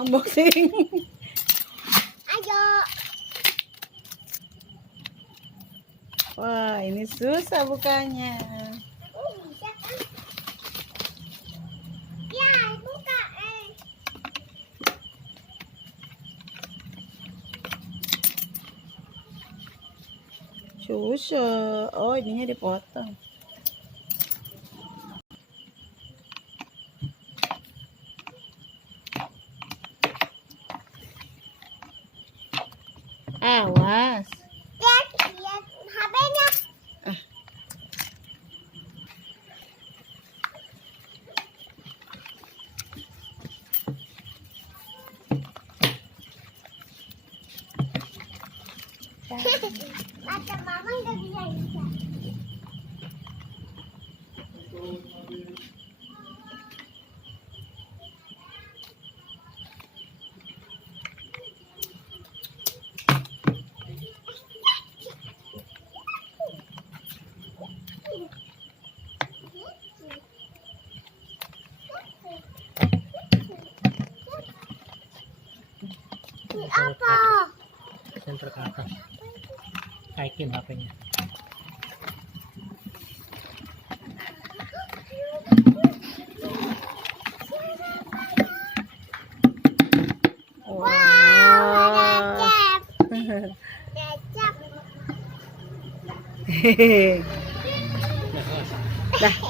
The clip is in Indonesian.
Unboxing. Ayo. Wah, ini susah bukanya. Bisa kan? Ya, buka. Susah. Oh, ininya dipotong. Awas. Lihat, lihat HP-nya. Kata mama nggak bisa. Ini apa? Senter ke atas. Naikin HP-nya. Wow, Hehehe. Nah, Dah.